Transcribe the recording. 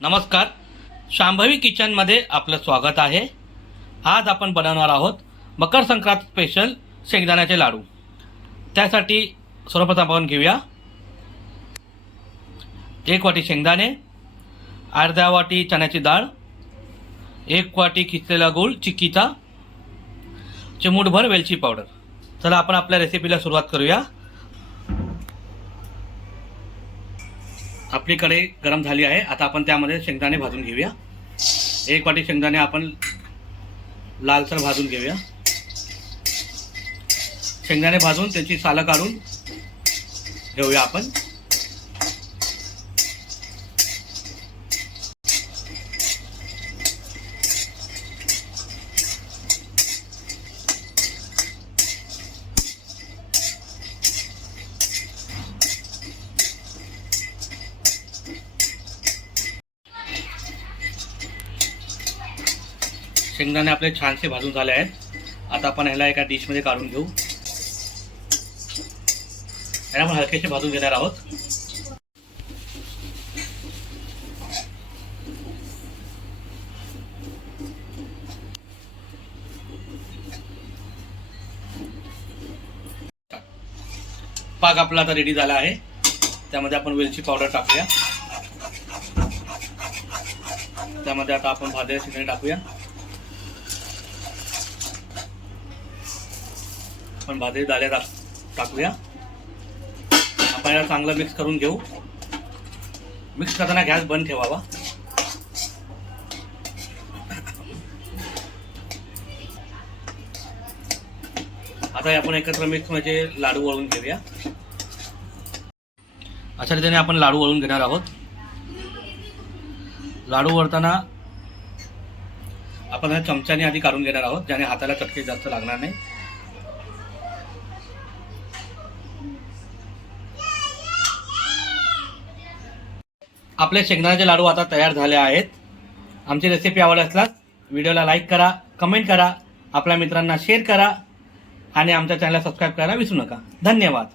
नमस्कार. शांभवी किचनमध्ये आपलं स्वागत आहे. आज आपण बनवणार आहोत मकर संक्रांत स्पेशल शेंगदाण्याचे लाडू. त्यासाठी सर्वप्रथम आपण घेऊया. एक वाटी शेंगदाणे अर्ध्या वाटी चण्याची डाळ एक वाटी खिचलेला गूळ चिक्कीचा चिमूटभर वेलची पावडर चला आपण आपल्या रेसिपीला सुरुवात करूया. आपली कढई गरम झाली आहे. आता आपण त्यामध्ये शेंगदाणे भाजून घेऊया. एक वाटी शेंगदाणे आपण लालसर भाजून घेऊया. शेंगदाणे भाजून त्याची सालं काढून घेऊया आपण. शेंगदाणे आपले छानसे भाजून झाले आहेत. आता आपण ह्याला एका डिशमध्ये काढून घेऊ. ह्याला आपण हलकेसे भाजून घेणार आहोत. पाक आपला आता रेडी झाला आहे. त्यामध्ये आपण वेलची पावडर टाकूया. त्यामध्ये आता आपण भाजलेले शिंगणे टाकूया. आपण भाजलेली डाळ्या टाक टाकूया. आपण याला चांगलं मिक्स करून घेऊ. मिक्स करताना गॅस बंद ठेवावा. आता हे आपण एकत्र मिक्स म्हणजे लाडू वळून घेऊया. अशा रीतीने आपण लाडू वळून घेणार आहोत. लाडू वळताना आपण ह्या चमच्याने आधी काढून घेणार आहोत ज्याने हाताला चटके जास्त लागणार नाही. आपले शेंगदाण्याचे लाडू आता तयार झाले आहेत. आमची रेसिपी आवड असल्यास व्हिडिओला लाईक करा कमेंट करा आपल्या मित्रांना शेअर करा आणि आमच्या चॅनलला सबस्क्राईब करायला विसरू नका. धन्यवाद.